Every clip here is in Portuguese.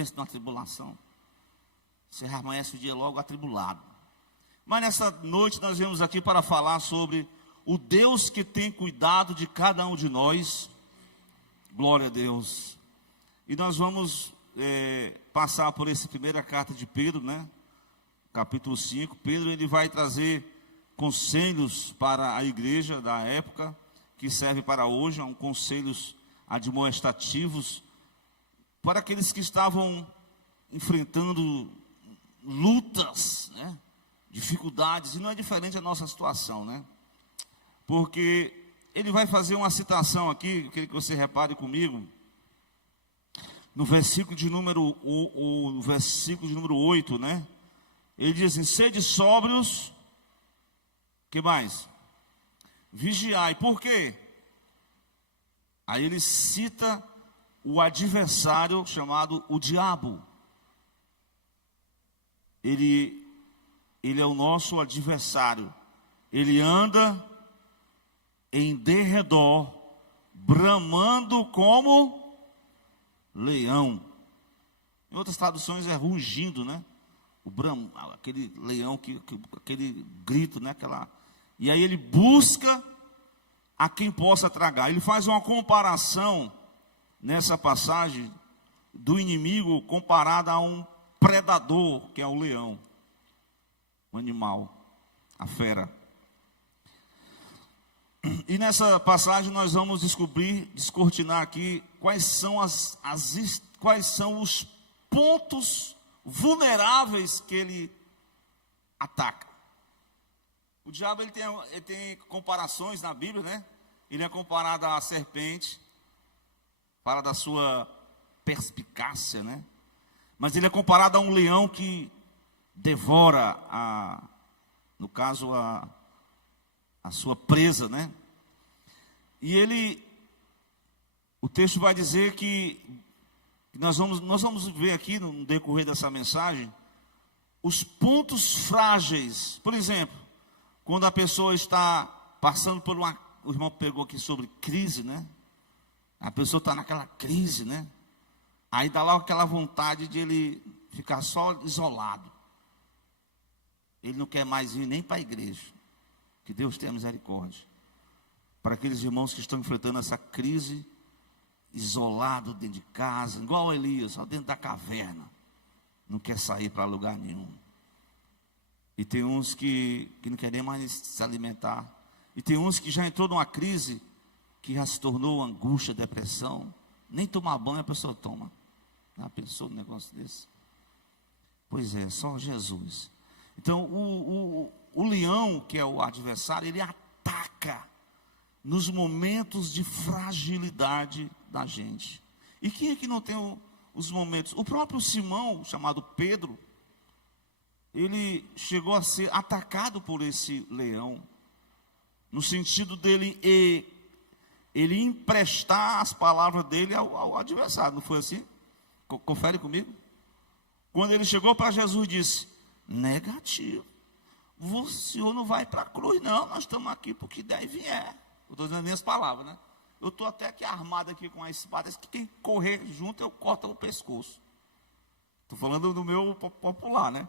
pensa numa tribulação. Você amanhece o dia logo atribulado. Mas nessa noite nós viemos aqui para falar sobre o Deus que tem cuidado de cada um de nós. Glória a Deus. E nós vamos passar por essa primeira carta de Pedro, né? Capítulo 5. Pedro, ele vai trazer conselhos para a igreja da época, que serve para hoje, são conselhos admoestativos para aqueles que estavam enfrentando lutas, né? Dificuldades, e não é diferente a nossa situação, né? Porque ele vai fazer uma citação aqui, eu queria que você repare comigo, no versículo de número 8, né? Ele diz assim: sede sóbrios, que mais? Vigiai. Por quê? Aí ele cita o adversário chamado o diabo. Ele é o nosso adversário. Ele anda em derredor, bramando como leão. Em outras traduções é rugindo, né? Aquele leão, aquele grito, né? E aí ele busca a quem possa tragar. Ele faz uma comparação nessa passagem do inimigo comparado a um predador, que é o leão, o animal, a fera. E nessa passagem nós vamos descortinar aqui quais são quais são os pontos vulneráveis que ele ataca. O diabo ele tem comparações na Bíblia, né? Ele é comparado à serpente, fala da sua perspicácia, né? Mas ele é comparado a um leão que devora no caso a sua presa, né? E o texto vai dizer que nós vamos ver aqui no decorrer dessa mensagem os pontos frágeis. Por exemplo, quando a pessoa está passando por o irmão pegou aqui sobre crise, né? A pessoa está naquela crise, né? Aí dá lá aquela vontade de ele ficar só isolado. Ele não quer mais ir nem para a igreja. Que Deus tenha misericórdia. Para aqueles irmãos que estão enfrentando essa crise, isolado dentro de casa, igual Elias, só dentro da caverna. Não quer sair para lugar nenhum. E tem uns que não querem mais se alimentar. E tem uns que já entrou numa crise que já se tornou angústia, depressão. Nem tomar banho a pessoa toma. Já pensou num negócio desse? Pois é, só Jesus. Então, o leão, que é o adversário, ele ataca nos momentos de fragilidade da gente. E quem é que não tem os momentos? O próprio Simão, chamado Pedro, ele chegou a ser atacado por esse leão, no sentido dele ele emprestar as palavras dele ao adversário. Não foi assim? Confere comigo. Quando ele chegou para Jesus e disse: negativo, o senhor não vai para a cruz não, nós estamos aqui porque daí vier. Eu estou dizendo as minhas palavras, né? Eu estou até aqui armado aqui com a espada, que quem correr junto eu corto o pescoço. Estou falando do meu popular, né?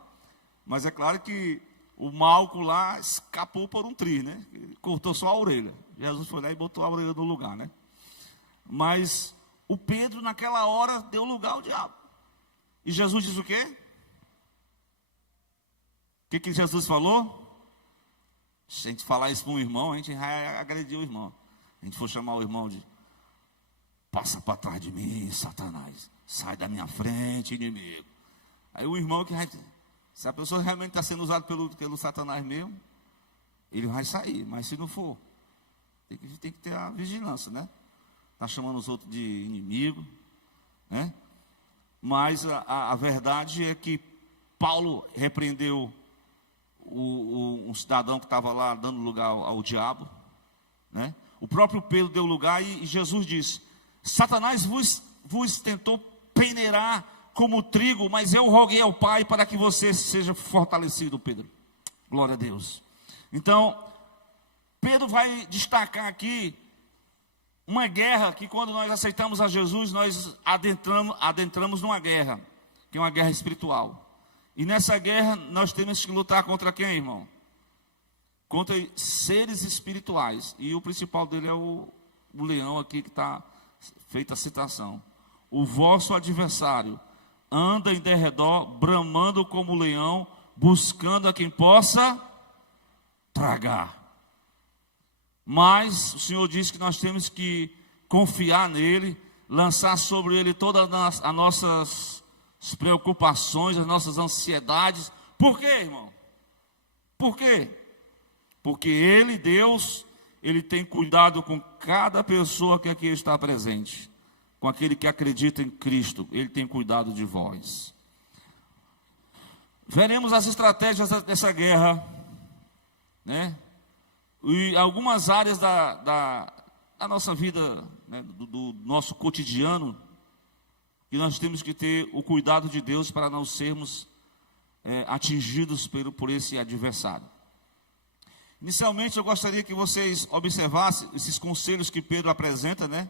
Mas é claro que o Malco lá escapou por um triz, né? Ele cortou só a orelha. Jesus foi lá e botou a orelha no lugar, né? Mas o Pedro naquela hora deu lugar ao diabo. E Jesus diz o quê? O que Jesus falou? Se a gente falar isso para um irmão, a gente vai agredir o irmão. A gente for chamar o irmão de: passa para trás de mim, Satanás. Sai da minha frente, inimigo. Aí o irmão que se a pessoa realmente está sendo usada pelo Satanás mesmo, ele vai sair. Mas se não for, tem que ter a vigilância, né? Está chamando os outros de inimigo, né? Mas a verdade é que Paulo repreendeu um cidadão que estava lá dando lugar ao diabo, né? O próprio Pedro deu lugar e Jesus disse: Satanás vos tentou peneirar como trigo, mas eu roguei ao Pai para que você seja fortalecido, Pedro. Glória a Deus. Então, Pedro vai destacar aqui uma guerra que, quando nós aceitamos a Jesus, nós adentramos numa guerra. que é uma guerra espiritual. E nessa guerra nós temos que lutar contra quem, irmão? Contra seres espirituais. E o principal dele é o leão aqui que está feita a citação. O vosso adversário anda em derredor, bramando como leão, buscando a quem possa tragar. Mas o Senhor diz que nós temos que confiar nele, lançar sobre ele todas as nossas preocupações, as nossas ansiedades. Por quê, irmão? Por quê? Porque ele, Deus, ele tem cuidado com cada pessoa que aqui está presente. Com aquele que acredita em Cristo, ele tem cuidado de vós. Veremos as estratégias dessa guerra, né? E algumas áreas da nossa vida, né? do nosso cotidiano, que nós temos que ter o cuidado de Deus para não sermos atingidos por esse adversário. Inicialmente, eu gostaria que vocês observassem esses conselhos que Pedro apresenta, né?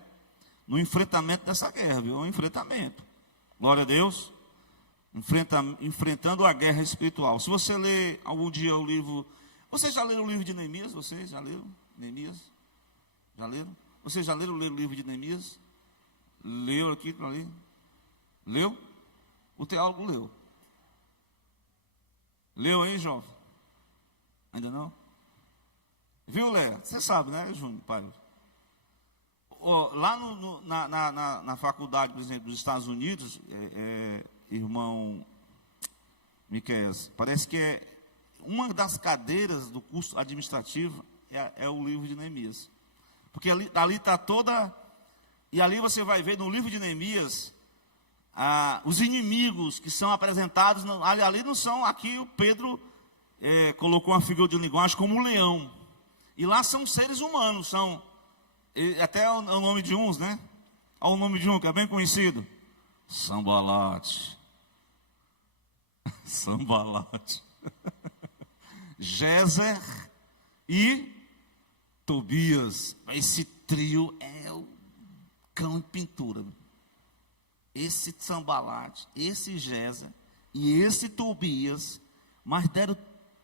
No enfrentamento dessa guerra, viu? É um enfrentamento. Glória a Deus. Enfrentando a guerra espiritual. Se você ler algum dia o livro... Vocês já leram o livro de Neemias? Vocês já leram? Neemias? Já leram? Vocês já leram o livro de Neemias? Leu aqui, ali? Leu? O teólogo leu. Leu aí, jovem? Ainda não? Viu, Léa? Você sabe, né, Júnior? Pai? Lá na faculdade, por exemplo, dos Estados Unidos, irmão Miqueias, parece que uma das cadeiras do curso administrativo é o livro de Neemias. Porque ali está toda... E ali você vai ver no livro de Neemias, os inimigos que são apresentados, ali não são, aqui o Pedro colocou uma figura de linguagem como um leão. E lá são seres humanos, são... Até o nome de uns, né? Olha o nome de um que é bem conhecido. Sambalate. Sambalate. Gézer e Tobias. Esse trio é o cão em pintura. Esse Sambalate, esse Gézer e esse Tobias, mas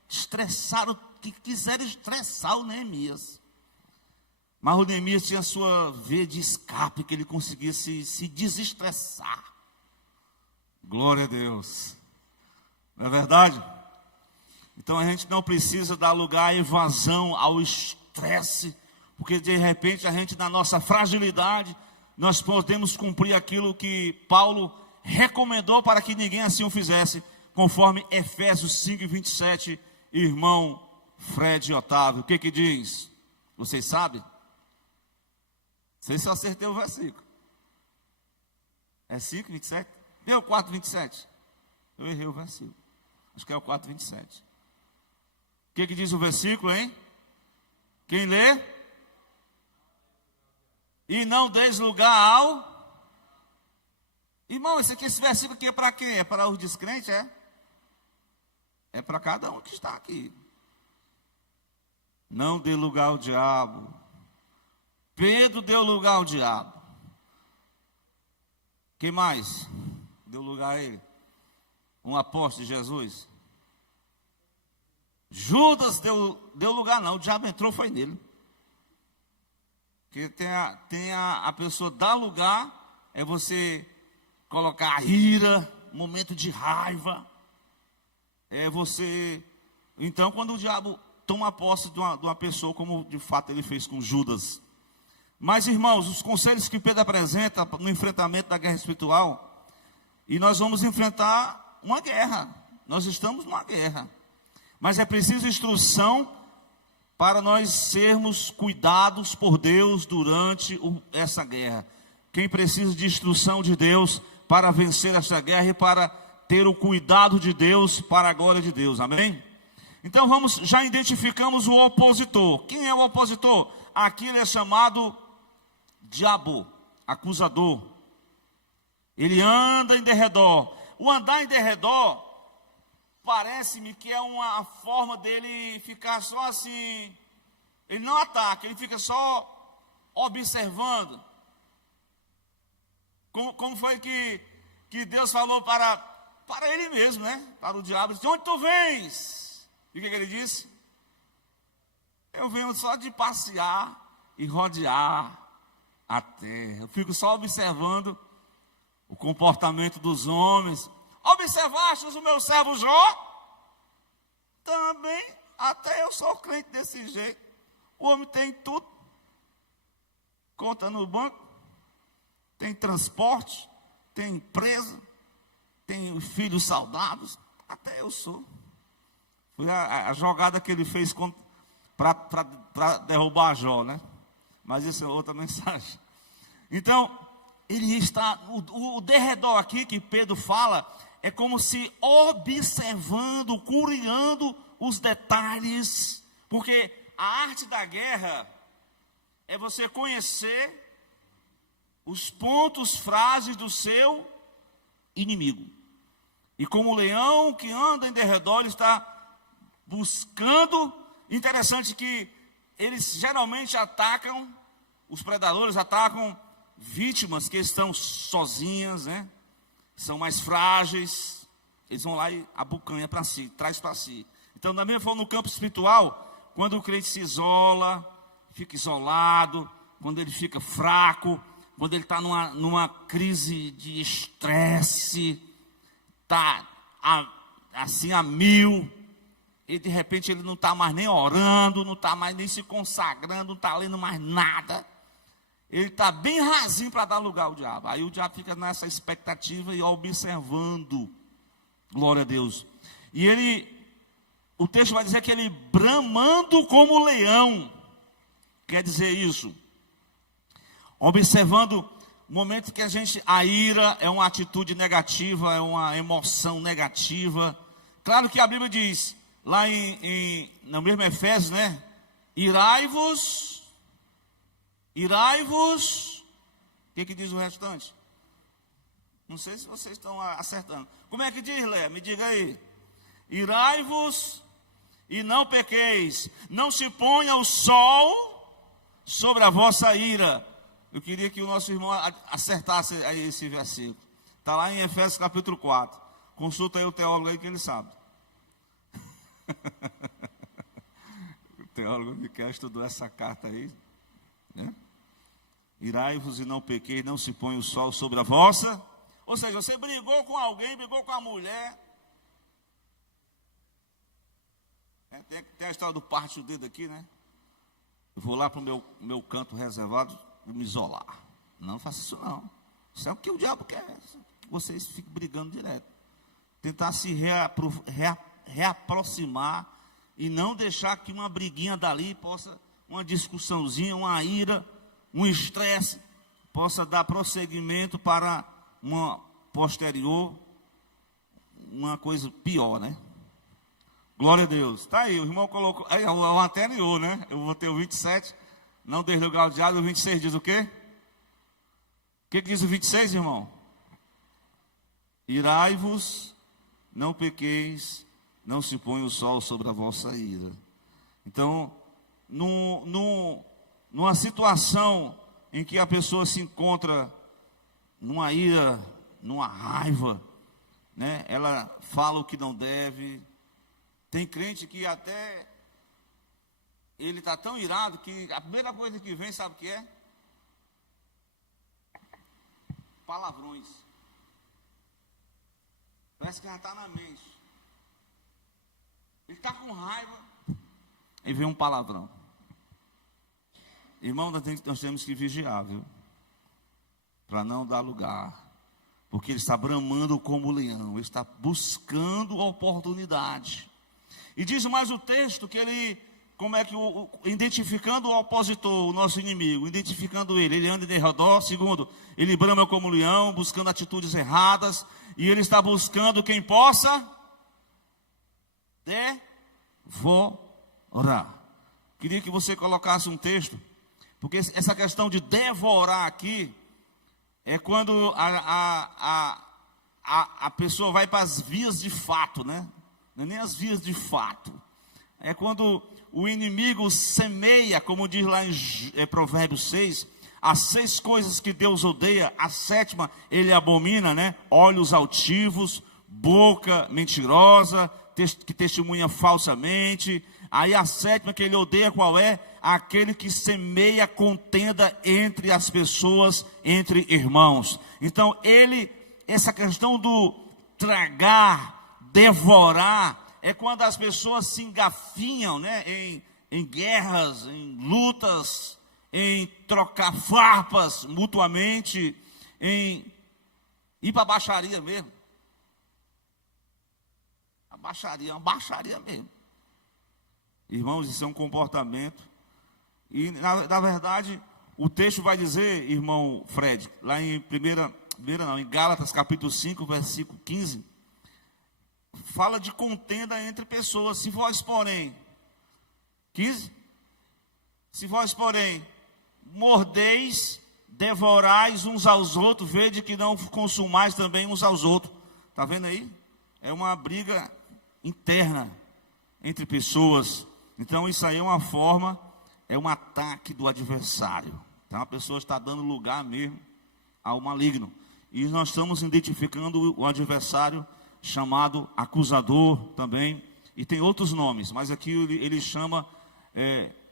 estressaram, que quiseram estressar o Neemias. Mas o Neemias tinha a sua veia de escape, que ele conseguia se desestressar. Glória a Deus. Não é verdade? Então a gente não precisa dar lugar à evasão, ao estresse, porque de repente a gente, na nossa fragilidade, nós podemos cumprir aquilo que Paulo recomendou para que ninguém assim o fizesse, conforme Efésios 5:27, irmão Fred Otávio. O que diz? Vocês sabem? Não sei se eu acertei o versículo. É 5:27? Deu 4:27? Eu errei o versículo. Acho que é o 4:27. O que diz o versículo, hein? Quem lê? E não deis lugar ao... Irmão, esse versículo aqui é para quê? É para os descrentes, é? É para cada um que está aqui. Não dê lugar ao diabo. Pedro deu lugar ao diabo. Quem mais deu lugar a ele? Um apóstolo de Jesus. Judas deu lugar não, o diabo entrou, foi nele. Porque tem a pessoa dar lugar, é você colocar a ira, momento de raiva. É você... Então, quando o diabo toma posse de uma pessoa, como de fato ele fez com Judas. Mas, irmãos, os conselhos que Pedro apresenta no enfrentamento da guerra espiritual, e nós vamos enfrentar uma guerra. Nós estamos numa guerra. Mas é preciso instrução para nós sermos cuidados por Deus durante essa guerra. Quem precisa de instrução de Deus para vencer essa guerra e para ter o cuidado de Deus para a glória de Deus, amém? Então já identificamos o opositor. Quem é o opositor? Aqui ele é chamado diabo, acusador. Ele anda em derredor. O andar em derredor, parece-me que é uma forma dele ficar só assim. Ele não ataca, ele fica só observando. Como foi que Deus falou para para ele mesmo, né? Para o diabo, de onde tu vens? E o que ele disse? Eu venho só de passear e rodear a terra. Eu fico só observando o comportamento dos homens. Observastes o meu servo Jó? Também, até eu sou crente desse jeito. O homem tem tudo. Conta no banco, tem transporte, tem empresa, tem filhos saudáveis. Até eu sou. Foi a jogada que ele fez para derrubar Jó, né? Mas isso é outra mensagem. Então, ele está, o derredor aqui que Pedro fala, é como se observando, curiando os detalhes, porque a arte da guerra é você conhecer os pontos frágeis do seu inimigo. E como o leão que anda em derredor, ele está buscando. Interessante que eles geralmente atacam, os predadores atacam vítimas que estão sozinhas, né? São mais frágeis. Eles vão lá e abocanha para si, traz para si. Então, da mesma forma, no campo espiritual, quando o crente se isola, fica isolado, quando ele fica fraco, quando ele está numa crise de estresse, está assim a mil, e de repente ele não está mais nem orando, não está mais nem se consagrando, não está lendo mais nada. Ele está bem rasinho para dar lugar ao diabo. Aí o diabo fica nessa expectativa e observando. Glória a Deus. E o texto vai dizer que ele bramando como leão. Quer dizer isso. Observando o momento que a ira é uma atitude negativa, é uma emoção negativa. Claro que a Bíblia diz, lá no mesmo Efésios, né? Irai-vos. O que diz o restante? Não sei se vocês estão acertando. Como é que diz, Lé? Me diga aí. Irai-vos e não pequeis. Não se ponha o sol sobre a vossa ira. Eu queria que o nosso irmão acertasse aí esse versículo. Está lá em Efésios capítulo 4. Consulta aí o teólogo aí que ele sabe. O teólogo que quer estudar essa carta aí, né? Irai-vos e não pequeis, não se põe o sol sobre a vossa. Ou seja, você brigou com alguém, brigou com a mulher. Tem a história do parte o dedo aqui, né? Eu vou lá para o meu canto reservado, vou me isolar. Não faça isso não. Isso é o que o diabo quer. Vocês ficam brigando direto. Tentar se reaproximar e não deixar que uma briguinha dali possa, uma discussãozinha, uma ira, um estresse, possa dar prosseguimento para uma posterior, uma coisa pior, né? Glória a Deus. Está aí, o irmão colocou, aí, o anterior, né? Eu vou ter o 27, não desligar o diabo. O 26 diz o quê? O que diz o 26, irmão? Irai-vos, não pequeis, não se põe o sol sobre a vossa ira. Então, numa situação em que a pessoa se encontra numa ira, numa raiva, né? Ela fala o que não deve. Tem crente que até ele está tão irado que a primeira coisa que vem, sabe o que é? Palavrões. Parece que já está na mente. Ele está com raiva e vem um palavrão. Irmão, nós temos que vigiar, viu? Para não dar lugar. Porque ele está bramando como leão. Ele está buscando a oportunidade. E diz mais o texto que ele, como é que, identificando o opositor, o nosso inimigo, identificando ele anda em redor. Segundo, ele brama como leão, buscando atitudes erradas. E ele está buscando quem possa devorar. Queria que você colocasse um texto. Porque essa questão de devorar aqui é quando a pessoa vai para as vias de fato, né? Não é nem as vias de fato. É quando o inimigo semeia, como diz lá em Provérbios 6, as 6 coisas que Deus odeia, a 7ª ele abomina, né? Olhos altivos, boca mentirosa, que testemunha falsamente. Aí a sétima que ele odeia, qual é? Aquele que semeia contenda entre as pessoas, entre irmãos. Então essa questão do tragar, devorar, é quando as pessoas se engafinham, né, em guerras, em lutas, em trocar farpas mutuamente, em ir para a baixaria mesmo. A baixaria é uma baixaria mesmo. Irmãos, isso é um comportamento. E na verdade, o texto vai dizer, irmão Fred, lá em em Gálatas capítulo 5, versículo 15, fala de contenda entre pessoas. Se vós, porém, 15? Se vós, porém, mordeis, devorais uns aos outros, vede que não consumais também uns aos outros. Está vendo aí? É uma briga interna entre pessoas. Então isso aí é uma forma, é um ataque do adversário. Então a pessoa está dando lugar mesmo ao maligno. E nós estamos identificando o adversário chamado acusador também. E tem outros nomes, mas aqui ele chama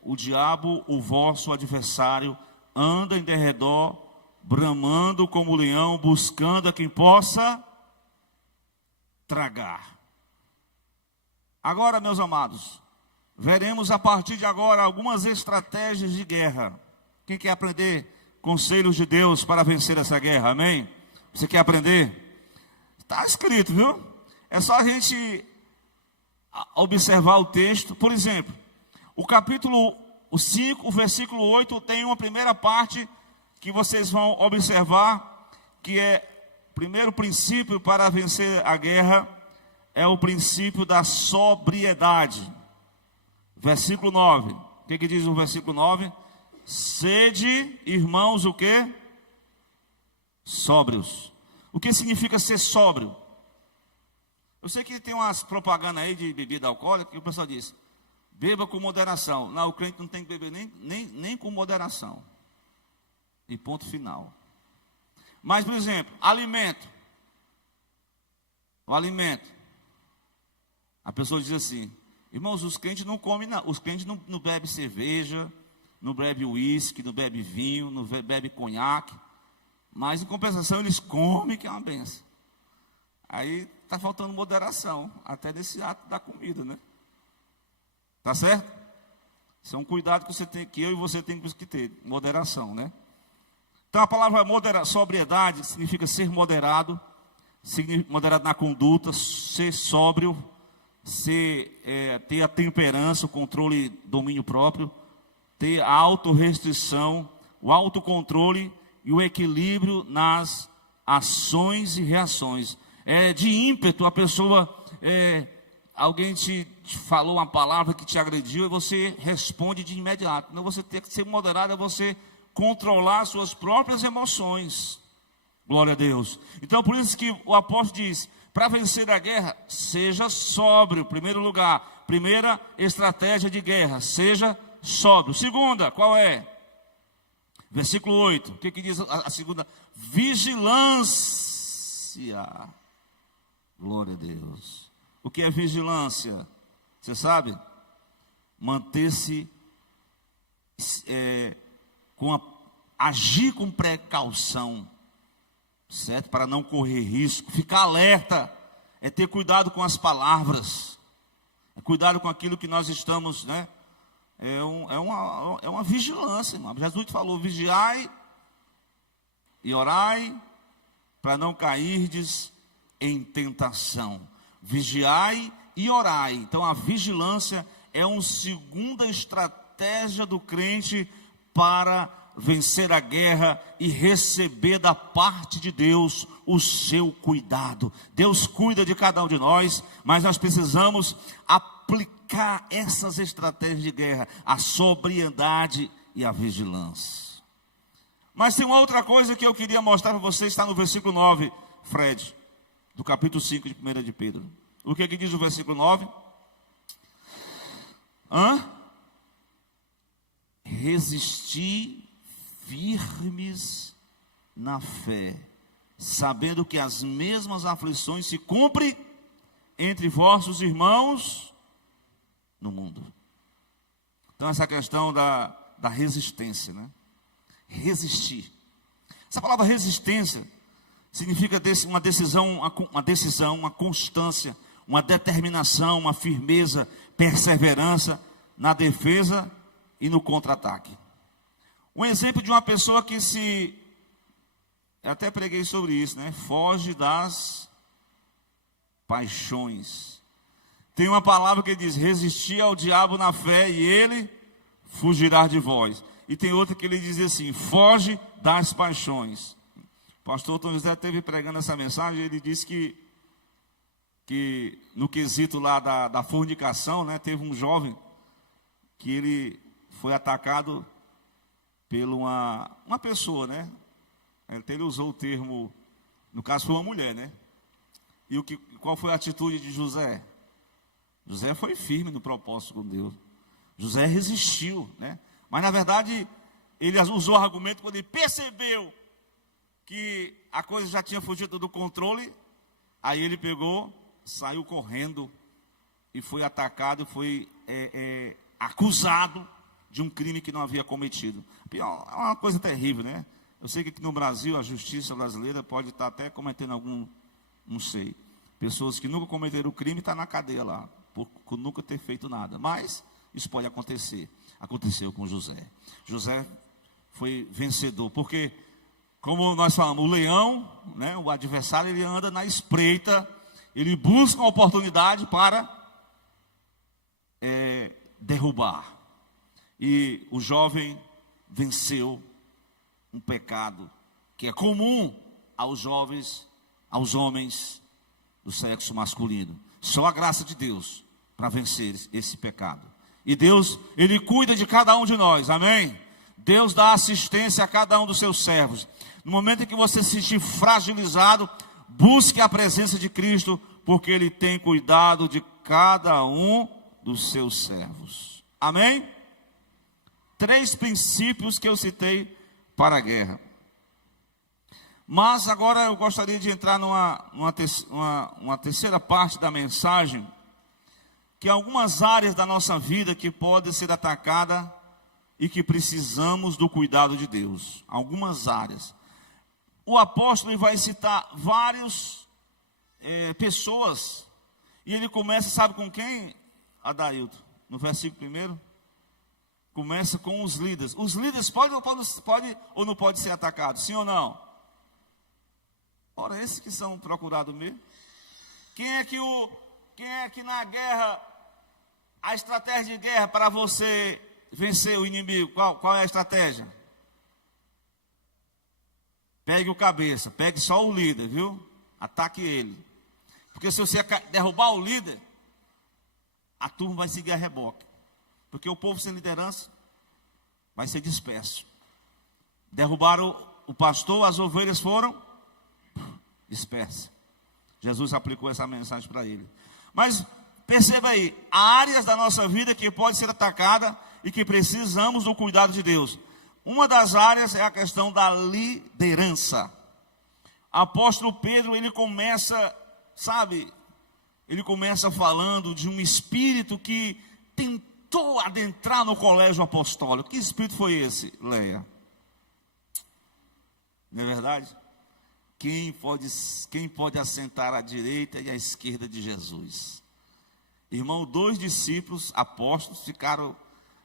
o diabo, o vosso adversário, anda em derredor, bramando como leão, buscando a quem possa tragar. Agora, meus amados, veremos a partir de agora algumas estratégias de guerra. Quem quer aprender conselhos de Deus para vencer essa guerra? Amém? Você quer aprender? Está escrito, viu? É só a gente observar o texto. Por exemplo, o capítulo 5, o versículo 8, tem uma primeira parte que vocês vão observar, que é o primeiro princípio para vencer a guerra, é o princípio da sobriedade. Versículo 9. O que diz o versículo 9? Sede, irmãos, o quê? Sóbrios. O que significa ser sóbrio? Eu sei que tem umas propagandas aí de bebida alcoólica que o pessoal diz: beba com moderação. Não, o crente não tem que beber nem com moderação. E ponto final. Mas, por exemplo, alimento. O alimento. A pessoa diz assim: irmãos, os crentes não comem, não. Os crentes não bebem cerveja, não bebem uísque, não bebem vinho, não bebem conhaque. Mas, em compensação, eles comem, que é uma benção. Aí está faltando moderação, até nesse ato da comida, né? Tá certo? Isso é um cuidado que eu e você temos que ter, moderação, né? Então a palavra sobriedade significa ser moderado, moderado na conduta, ser sóbrio, ter a temperança, o controle, domínio próprio, ter a autorrestrição, o autocontrole e o equilíbrio nas ações e reações. De ímpeto, a pessoa, alguém te falou uma palavra que te agrediu e você responde de imediato. Não, você tem que ser moderado, é você controlar suas próprias emoções. Glória a Deus. Então, por isso que o apóstolo diz: para vencer a guerra, seja sóbrio. Primeiro lugar, primeira estratégia de guerra, seja sóbrio. Segunda, qual é? Versículo 8. O que diz a segunda? Vigilância. Glória a Deus. O que é vigilância? Você sabe? Manter-se, agir com precaução, certo? Para não correr risco. Ficar alerta é ter cuidado com as palavras, é cuidado com aquilo que nós estamos, né? É uma vigilância, irmão. Jesus falou: vigiai e orai para não cairdes em tentação. Vigiai e orai. Então a vigilância é uma segunda estratégia do crente para vencer a guerra e receber da parte de Deus o seu cuidado. Deus cuida de cada um de nós, mas nós precisamos aplicar essas estratégias de guerra, a sobriedade e a vigilância. Mas tem uma outra coisa que eu queria mostrar para vocês, está no versículo 9, Fred, do capítulo 5 de 1 de Pedro. O que diz o versículo 9? Resistir firmes na fé, sabendo que as mesmas aflições se cumprem entre vossos irmãos no mundo. Então essa questão da resistência, né? Resistir. Essa palavra resistência significa uma decisão, uma constância, uma determinação, uma firmeza, perseverança na defesa e no contra-ataque. Um exemplo de uma pessoa que eu até preguei sobre isso, né? Foge das paixões. Tem uma palavra que diz: resistir ao diabo na fé e ele fugirá de vós. E tem outra que ele diz assim: foge das paixões. O pastor Tom José esteve pregando essa mensagem. Ele disse que no quesito lá da fornicação, né, teve um jovem que ele foi atacado por uma pessoa, né? Ele usou o termo, no caso foi uma mulher, né? E qual foi a atitude de José? José foi firme no propósito com Deus. José resistiu, né? Mas na verdade ele usou o argumento quando ele percebeu que a coisa já tinha fugido do controle. Aí ele pegou, saiu correndo e foi atacado, foi acusado de um crime que não havia cometido. É uma coisa terrível, né? Eu sei que aqui no Brasil a justiça brasileira pode estar até cometendo algum, não sei, pessoas que nunca cometeram o crime estão na cadeia lá, por nunca ter feito nada. Mas isso pode acontecer. Aconteceu com José. José foi vencedor, porque, como nós falamos, o leão, né, o adversário, ele anda na espreita, ele busca uma oportunidade para derrubar. E o jovem venceu um pecado que é comum aos jovens, aos homens do sexo masculino. Só a graça de Deus para vencer esse pecado. E Deus, Ele cuida de cada um de nós, amém? Deus dá assistência a cada um dos seus servos. No momento em que você se sentir fragilizado, busque a presença de Cristo, porque Ele tem cuidado de cada um dos seus servos. Amém? 3 princípios que eu citei para a guerra. Mas agora eu gostaria de entrar numa terceira parte da mensagem, que algumas áreas da nossa vida que podem ser atacadas e que precisamos do cuidado de Deus. Algumas áreas. O apóstolo vai citar várias pessoas, e ele começa, sabe com quem, Adailton? No versículo 1, começa com os líderes. Os líderes podem ou não podem ser atacados, sim ou não? Ora, esses que são procurados mesmo. Quem é que na guerra, a estratégia de guerra para você vencer o inimigo, qual é a estratégia? Pegue o cabeça, pegue só o líder, viu? Ataque ele. Porque se você derrubar o líder, a turma vai seguir a reboque. Porque o povo sem liderança vai ser disperso. Derrubaram o pastor, as ovelhas foram dispersas. Jesus aplicou essa mensagem para ele. Mas perceba aí, há áreas da nossa vida que pode ser atacada e que precisamos do cuidado de Deus. Uma das áreas é a questão da liderança. Apóstolo Pedro, ele começa falando de um espírito que tentou adentrar no colégio apostólico. Que espírito foi esse, Leia? Não é verdade? Quem pode assentar à direita e à esquerda de Jesus? Irmão, 2 discípulos apóstolos ficaram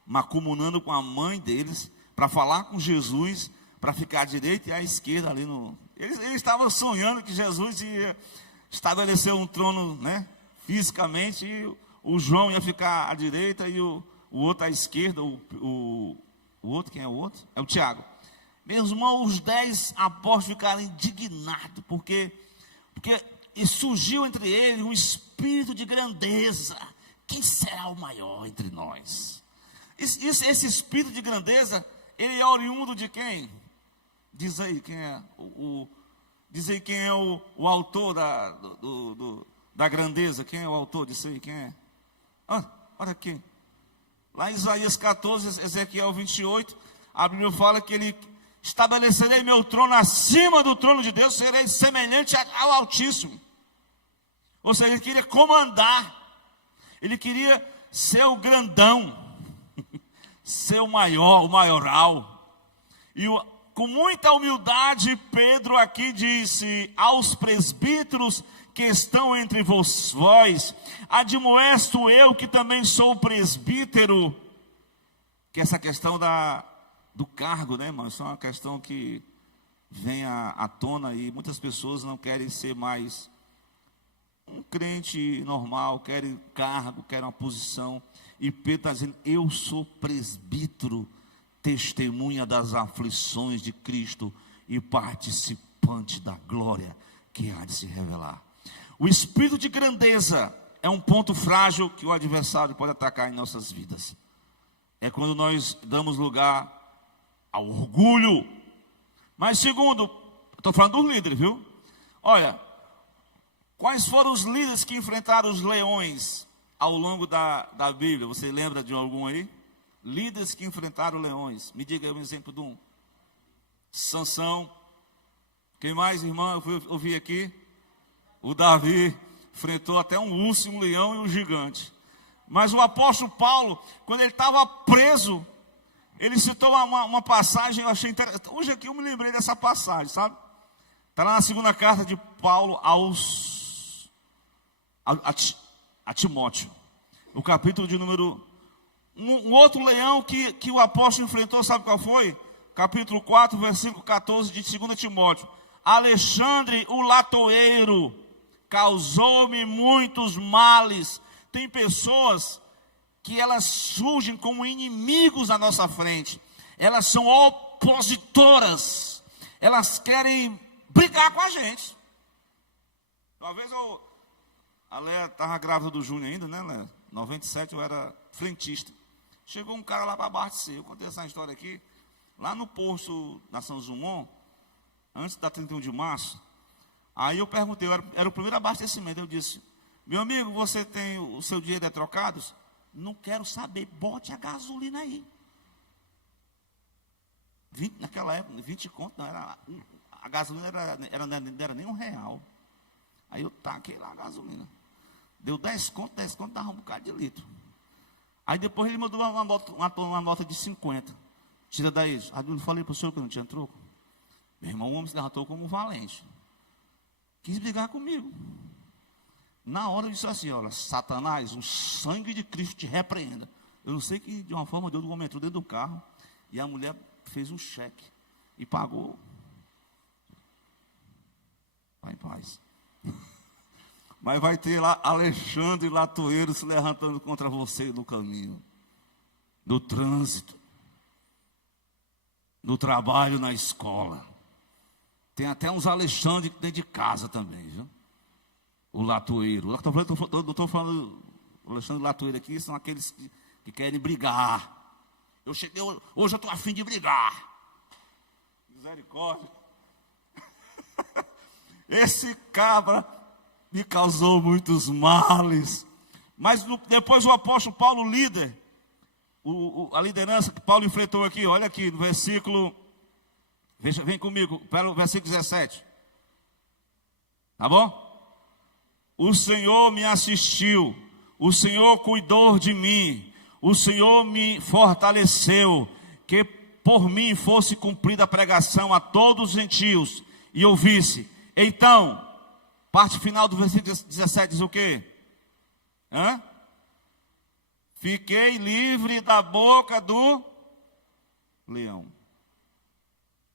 macumunando com a mãe deles para falar com Jesus, para ficar à direita e à esquerda ali no... Eles estavam sonhando que Jesus ia estabelecer um trono, né, fisicamente, e o João ia ficar à direita e o outro à esquerda. O outro, quem é o outro? É o Tiago. Meus irmãos, os 10 apóstolos ficaram indignados, porque surgiu entre eles um espírito de grandeza. Quem será o maior entre nós? Esse espírito de grandeza, ele é oriundo de quem? Diz aí quem é o autor da grandeza. Quem é o autor disso aí? Quem é? Olha aqui. Lá em Isaías 14, Ezequiel 28, a Bíblia fala que estabelecerei meu trono acima do trono de Deus, serei semelhante ao Altíssimo. Ou seja, ele queria comandar, ele queria ser o grandão, ser o maior, o maioral. E com muita humildade, Pedro aqui disse aos presbíteros que estão entre vós, admoesto eu que também sou presbítero, que essa questão do cargo, né, irmão? Isso é uma questão que vem à tona e muitas pessoas não querem ser mais um crente normal, querem cargo, querem uma posição. E Pedro está dizendo, eu sou presbítero, testemunha das aflições de Cristo e participante da glória que há de se revelar. O espírito de grandeza é um ponto frágil que o adversário pode atacar em nossas vidas. É quando nós damos lugar ao orgulho. Mas segundo, estou falando dos líderes, viu? Olha, quais foram os líderes que enfrentaram os leões ao longo da Bíblia? Você lembra de algum aí? Líderes que enfrentaram leões. Me diga aí um exemplo de um. Sansão. Quem mais, irmã? Eu vi aqui. O Davi enfrentou até um urso, um leão e um gigante. Mas o apóstolo Paulo, quando ele estava preso, ele citou uma passagem, eu achei interessante. Hoje aqui eu me lembrei dessa passagem, sabe? Está lá na segunda carta de Paulo a Timóteo. O capítulo de número... Um outro leão que o apóstolo enfrentou, sabe qual foi? Capítulo 4, versículo 14 de 2 Timóteo. Alexandre, o latoeiro, causou-me muitos males. Tem pessoas que elas surgem como inimigos na nossa frente. Elas são opositoras. Elas querem brigar com a gente. Uma vez a Léa estava grávida do Júnior ainda, né, Léa? 97 eu era frentista. Chegou um cara lá para abastecer. Eu contei essa história aqui. Lá no posto da São Zumon, antes da 31 de março. Aí eu perguntei, era o primeiro abastecimento. Eu disse, meu amigo, você tem o seu dinheiro de trocados? Não quero saber, bote a gasolina aí. 20, naquela época, 20 conto, não, a gasolina não era nem R$1. Aí eu taquei lá a gasolina. Deu 10 conto, dava um bocado de litro. Aí depois ele mandou uma nota de 50. Tira daí. Aí eu falei para o senhor que não tinha troco. Meu irmão, o homem se levantou como um valente. Quis brigar comigo. Na hora eu disse assim, olha, Satanás, o sangue de Cristo te repreenda. Eu não sei que de uma forma ou de outra o homem entrou dentro do carro e a mulher fez um cheque e pagou. Vai em paz. Mas vai ter lá Alexandre Latoeiro se levantando contra você no caminho, no trânsito, no trabalho, na escola. Tem até uns Alexandre dentro de casa também, viu? O latoeiro. Eu não estou falando o Alexandre Latoeiro aqui, são aqueles que querem brigar. Eu cheguei, hoje eu estou a fim de brigar. Misericórdia. Esse cabra me causou muitos males. Mas depois o apóstolo Paulo, líder, a liderança que Paulo enfrentou aqui, olha aqui no versículo, vem comigo, para o versículo 17. Tá bom? O Senhor me assistiu, o Senhor cuidou de mim, o Senhor me fortaleceu, que por mim fosse cumprida a pregação a todos os gentios, e ouvisse. Então, parte final do versículo 17 diz o quê? Fiquei livre da boca do leão.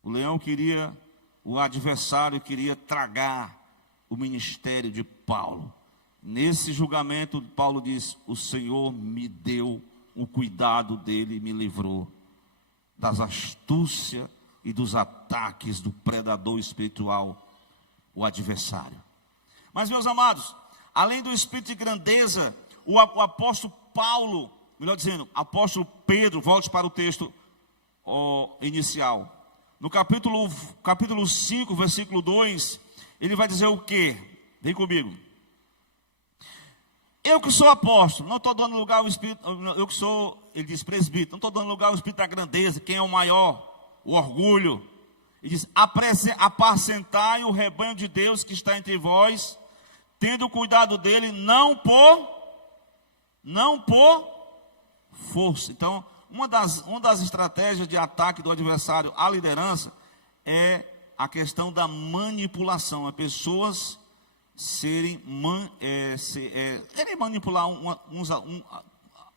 O leão queria, o adversário queria tragar o ministério de Paulo. Nesse julgamento, Paulo diz, o Senhor me deu o cuidado dele e me livrou das astúcias e dos ataques do predador espiritual, o adversário. Mas, meus amados, além do espírito de grandeza, o apóstolo Paulo, melhor dizendo, apóstolo Pedro, volte para o texto inicial. No capítulo 5, versículo 2, ele vai dizer o quê? Vem comigo. Eu que sou apóstolo, não estou dando lugar ao espírito, ele diz presbítero, não estou dando lugar ao espírito da grandeza, quem é o maior, o orgulho, E diz: apacentai o rebanho de Deus que está entre vós, tendo cuidado dele, não por força. Então, uma das estratégias de ataque do adversário à liderança é a questão da manipulação. É pessoas querem manipular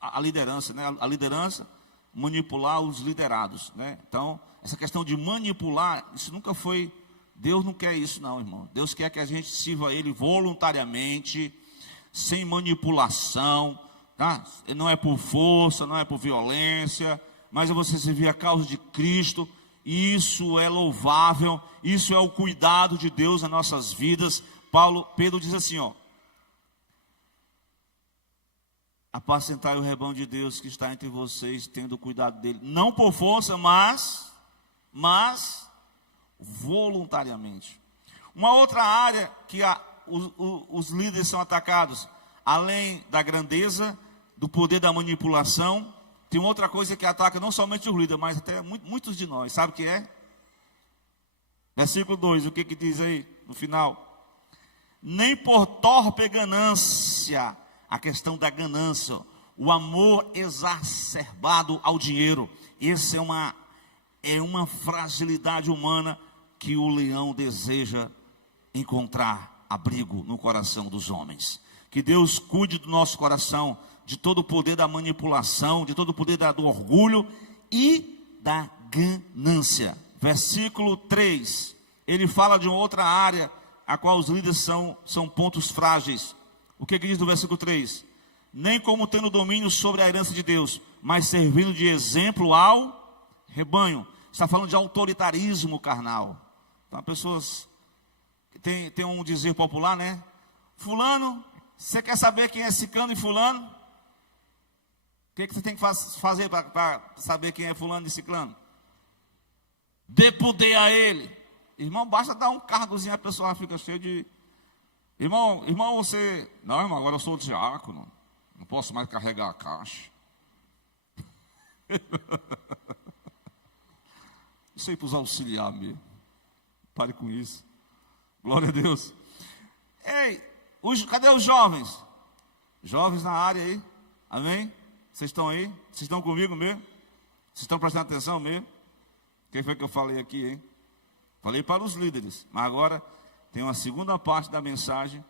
a liderança, né? A liderança manipular os liderados, né? Então, essa questão de manipular, isso nunca foi. Deus não quer isso, não, irmão. Deus quer que a gente sirva a Ele voluntariamente, sem manipulação, tá? Não é por força, não é por violência, mas é você servir a causa de Cristo. Isso é louvável, isso é o cuidado de Deus nas nossas vidas. Pedro diz assim, ó: apacentai o rebanho de Deus que está entre vocês, tendo cuidado dele, não por força, mas voluntariamente. Uma outra área que os líderes são atacados, além da grandeza, do poder da manipulação, tem outra coisa que ataca não somente os líderes, mas até muitos de nós. Sabe o que é? Versículo 2, o que diz aí no final? Nem por torpe ganância, a questão da ganância, o amor exacerbado ao dinheiro. Essa é uma fragilidade humana que o leão deseja encontrar abrigo no coração dos homens. Que Deus cuide do nosso coração, de todo o poder da manipulação, de todo o poder do orgulho e da ganância. Versículo 3, ele fala de uma outra área a qual os líderes são pontos frágeis. O que diz no versículo 3? Nem como tendo domínio sobre a herança de Deus, mas servindo de exemplo ao rebanho. Está falando de autoritarismo carnal. Então, pessoas tem um dizer popular, né? Fulano, você quer saber quem é ciclano e fulano? O que você tem que fazer para saber quem é fulano e ciclano? Dê poder a ele. Irmão, basta dar um cargozinho, a pessoa fica cheia de... Irmão, você... Não, irmão, agora eu sou o diácono. Não posso mais carregar a caixa. Isso aí para os auxiliar mesmo. Pare com isso. Glória a Deus. Ei, cadê os jovens? Jovens na área aí. Amém? Vocês estão aí? Vocês estão comigo mesmo? Vocês estão prestando atenção mesmo? Quem foi que eu falei aqui, hein? Falei para os líderes. Mas agora tem uma segunda parte da mensagem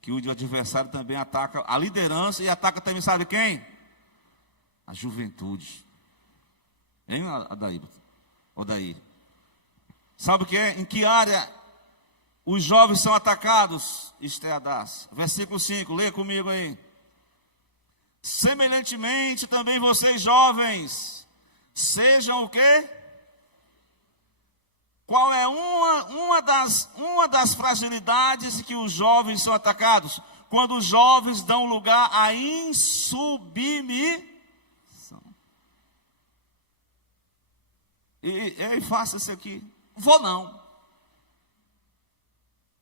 que o adversário também ataca a liderança e ataca também, sabe quem? A juventude. Hein, Odair? Sabe o que é? Em que área os jovens são atacados? Esteadas. Versículo 5, lê comigo aí. Semelhantemente também vocês jovens, sejam o quê? Qual é uma das fragilidades que os jovens são atacados? Quando os jovens dão lugar à insubmissão. E faça isso aqui. Vou não.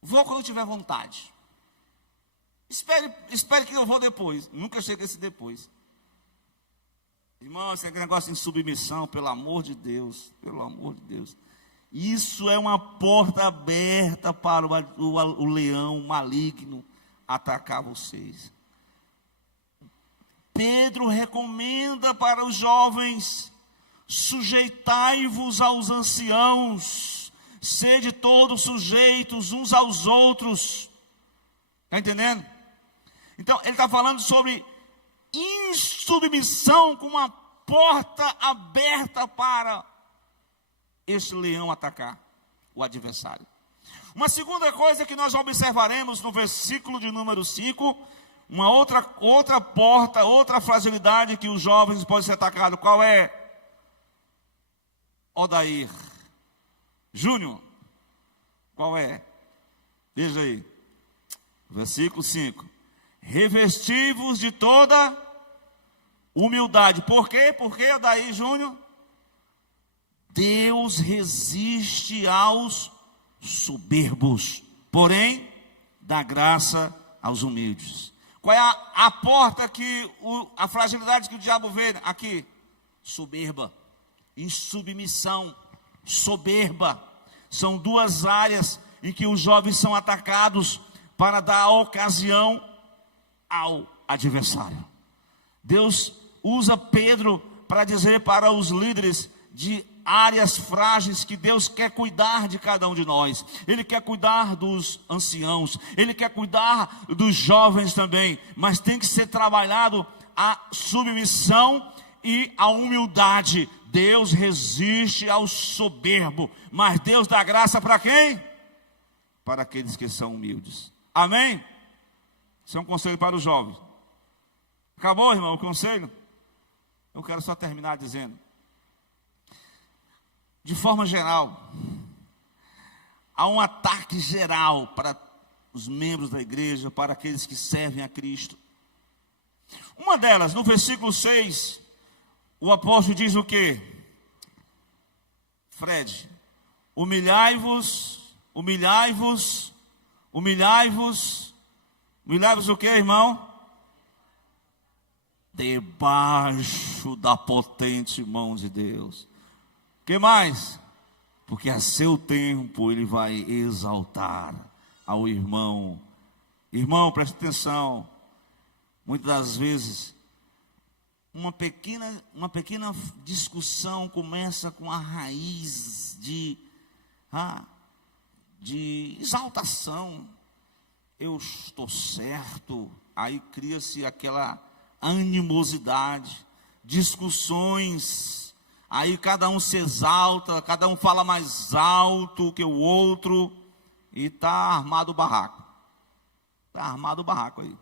Vou quando tiver vontade. Espere que eu vou depois. Nunca chega esse depois. Irmão, esse negócio de insubmissão, pelo amor de Deus. Pelo amor de Deus. Isso é uma porta aberta para o leão maligno atacar vocês. Pedro recomenda para os jovens: sujeitai-vos aos anciãos, sede todos sujeitos uns aos outros. Está entendendo? Então, ele está falando sobre insubmissão, com uma porta aberta para esse leão atacar o adversário. Uma segunda coisa que nós observaremos no versículo de número 5, uma outra porta, outra fragilidade que os jovens podem ser atacados. Qual é? Odair. Júnior, qual é? Veja aí. Versículo 5. Revesti-vos de toda humildade. Por quê? Por quê, Odair, Júnior? Deus resiste aos soberbos, porém dá graça aos humildes. Qual é a porta que a fragilidade que o diabo vê aqui? Soberba, insubmissão, soberba. São duas áreas em que os jovens são atacados para dar ocasião ao adversário. Deus usa Pedro para dizer para os líderes de áreas frágeis que Deus quer cuidar de cada um de nós. Ele quer cuidar dos anciãos, Ele quer cuidar dos jovens também, mas tem que ser trabalhado a submissão e a humildade. Deus resiste ao soberbo, mas Deus dá graça para quem? Para aqueles que são humildes. Amém? Esse é um conselho para os jovens. Acabou, irmão, o conselho? Eu quero só terminar dizendo, de forma geral, há um ataque geral para os membros da igreja, para aqueles que servem a Cristo. Uma delas, no versículo 6, o apóstolo diz o quê? Fred, humilhai-vos o quê, irmão? Debaixo da potente mão de Deus. O que mais? Porque a seu tempo Ele vai exaltar ao irmão. Irmão, preste atenção. Muitas das vezes, uma pequena discussão começa com a raiz de exaltação. Eu estou certo. Aí cria-se aquela animosidade, discussões. Aí cada um se exalta, cada um fala mais alto que o outro. E está armado o barraco. Está armado o barraco aí.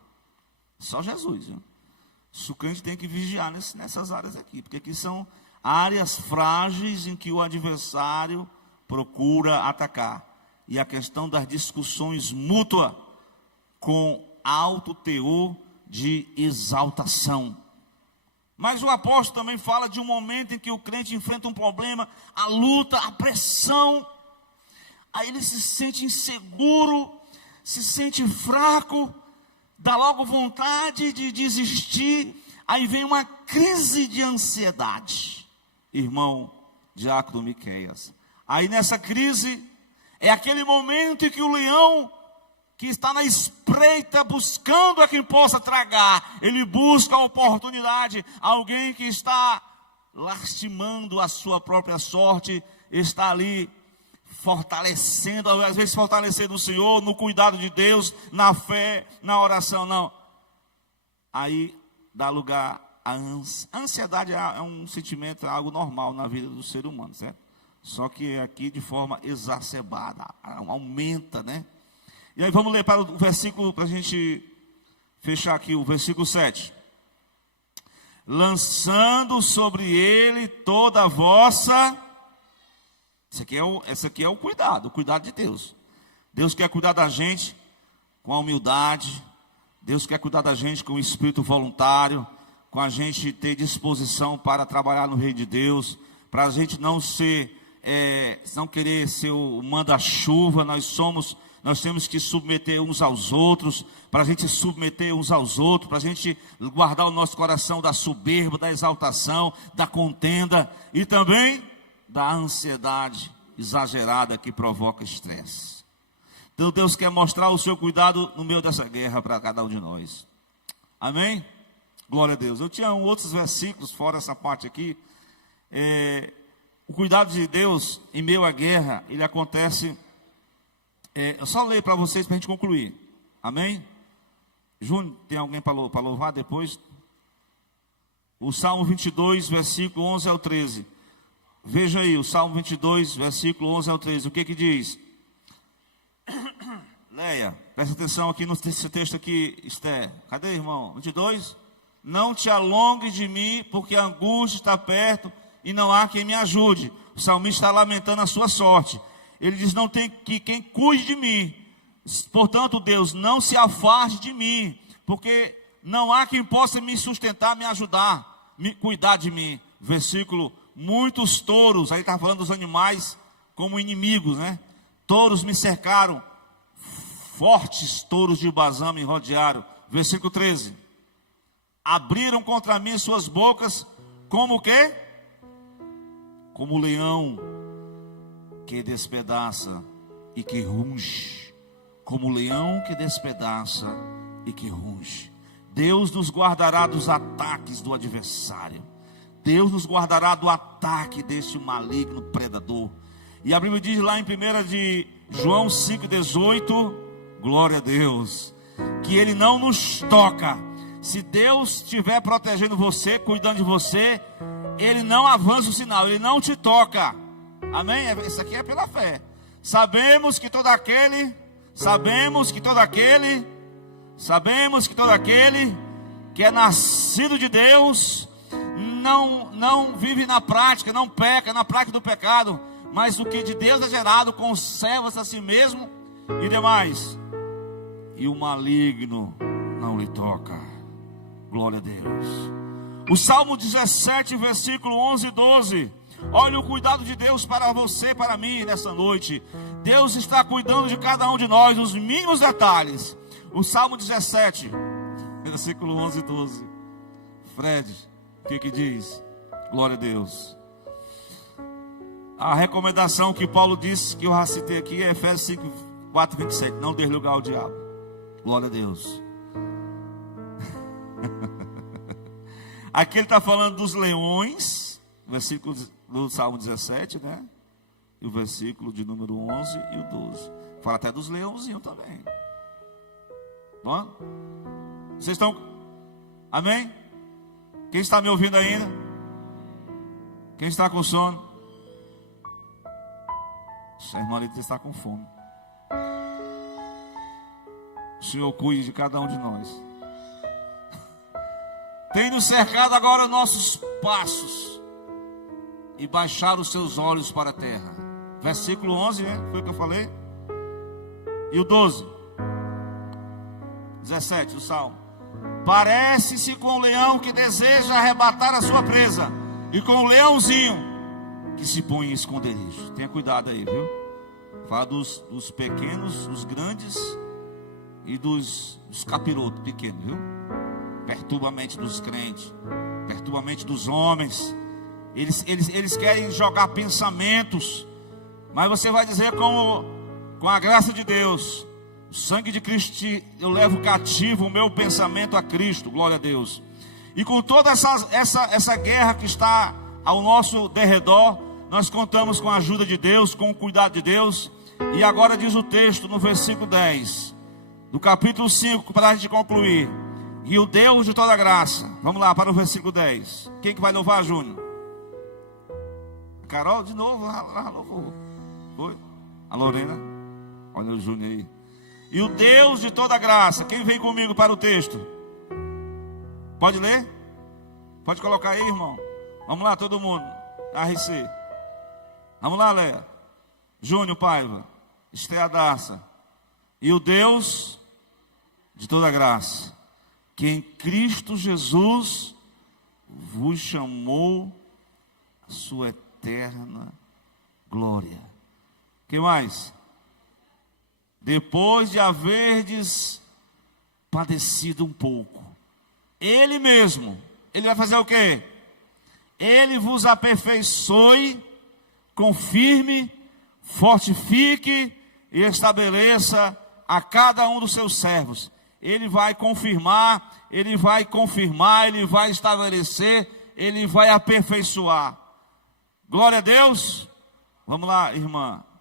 Só Jesus, viu? O crente tem que vigiar nessas áreas aqui, porque aqui são áreas frágeis em que o adversário procura atacar. E a questão das discussões mútuas com alto teor de exaltação. Mas o apóstolo também fala de um momento em que o crente enfrenta um problema, a luta, a pressão. Aí ele se sente inseguro, se sente fraco, dá logo vontade de desistir. Aí vem uma crise de ansiedade. Irmão Diácono Miqueias. Aí nessa crise, é aquele momento em que o leão que está na espreita buscando a quem possa tragar, ele busca a oportunidade, alguém que está lastimando a sua própria sorte, está ali fortalecendo, às vezes fortalecendo o Senhor, no cuidado de Deus, na fé, na oração, não. Aí dá lugar à ansiedade, é um sentimento, é algo normal na vida do ser humano, certo? Só que aqui de forma exacerbada, aumenta, né? E aí vamos ler para o versículo, para a gente fechar aqui, o versículo 7. Lançando sobre ele toda a vossa... Esse aqui é o cuidado de Deus. Deus quer cuidar da gente com a humildade. Deus quer cuidar da gente com o espírito voluntário, com a gente ter disposição para trabalhar no reino de Deus, para a gente não querer ser o manda-chuva. Nós temos que submeter uns aos outros, para a gente submeter uns aos outros, para a gente guardar o nosso coração da soberba, da exaltação, da contenda e também da ansiedade exagerada que provoca estresse. Então Deus quer mostrar o seu cuidado no meio dessa guerra para cada um de nós. Amém? Glória a Deus. Eu tinha outros versículos fora essa parte aqui. O cuidado de Deus em meio à guerra, ele acontece... eu só leio para vocês para a gente concluir. Amém? Júnior, tem alguém para louvar depois? O Salmo 22, versículo 11 ao 13. Veja aí, o Salmo 22, versículo 11 ao 13. O que diz? Leia, presta atenção aqui nesse texto aqui, Esther. Cadê, irmão? 22. Não te alongue de mim, porque a angústia está perto e não há quem me ajude. O salmista está lamentando a sua sorte. Ele diz, não tem quem cuide de mim. Portanto, Deus, não se afaste de mim, porque não há quem possa me sustentar, me ajudar, me cuidar de mim. Versículo, muitos touros, aí está falando dos animais como inimigos, né? Touros me cercaram, fortes touros de Bazã me rodearam. Versículo 13, abriram contra mim suas bocas, como o quê? Como leão. que despedaça e que runge, como o leão que despedaça e que runge. Deus nos guardará dos ataques do adversário. Deus nos guardará do ataque deste maligno predador. E a Bíblia diz lá em 1 de João 5,18, glória a Deus, que Ele não nos toca. Se Deus estiver protegendo você, cuidando de você, Ele não avança o sinal, Ele não te toca. Amém? Isso aqui é pela fé. Sabemos que todo aquele que é nascido de Deus não vive na prática, não peca, na prática do pecado, mas o que de Deus é gerado conserva-se a si mesmo e demais. E o maligno não lhe toca. Glória a Deus. O Salmo 17, versículo 11 e 12. Olha o cuidado de Deus para você, para mim, nessa noite. Deus está cuidando de cada um de nós, nos mínimos detalhes. O Salmo 17, versículo 11 e 12. Fred, o que diz? Glória a Deus. A recomendação que Paulo disse, que eu já citei aqui, é Efésios 5, 4, 27. Não dê lugar ao diabo. Glória a Deus. Aqui ele está falando dos leões, versículo do Salmo 17, né? E o versículo de número 11 e o 12. Fala até dos leãozinhos também. Bom? Vocês estão... Amém? Quem está me ouvindo ainda? Quem está com sono? Sua irmã ali está com fome. O Senhor cuide de cada um de nós. Tendo cercado agora nossos passos e baixar os seus olhos para a terra. Versículo 11, né? Foi o que eu falei. E o 12. 17, o Salmo. Parece-se com o leão que deseja arrebatar a sua presa, e com o leãozinho que se põe em esconderijo. Tenha cuidado aí, viu? Fala dos pequenos, dos grandes e dos capirotos pequenos, viu? Perturba a mente dos crentes, perturba a mente dos homens. Eles querem jogar pensamentos, mas você vai dizer com a graça de Deus, o sangue de Cristo, eu levo cativo o meu pensamento a Cristo, glória a Deus. E com toda essa guerra que está ao nosso derredor, nós contamos com a ajuda de Deus, com o cuidado de Deus. E agora diz o texto no versículo 10, do capítulo 5, para a gente concluir. E o Deus de toda graça. Vamos lá para o versículo 10. Quem que vai louvar, Júnior? Carol, de novo, louvou. Foi? A Lorena? Olha o Júnior aí. E o Deus de toda graça. Quem vem comigo para o texto? Pode ler? Pode colocar aí, irmão. Vamos lá, todo mundo. RC. Vamos lá, Léa. Júnior Paiva. Esther Daça. E o Deus de toda graça, que em Cristo Jesus vos chamou a sua eterna glória. Que mais? Depois de haverdes padecido um pouco, Ele mesmo, Ele vai fazer o quê? Ele vos aperfeiçoe, confirme, fortifique e estabeleça a cada um dos seus servos. Ele vai confirmar, Ele vai estabelecer, Ele vai aperfeiçoar. Glória a Deus. Vamos lá, irmã.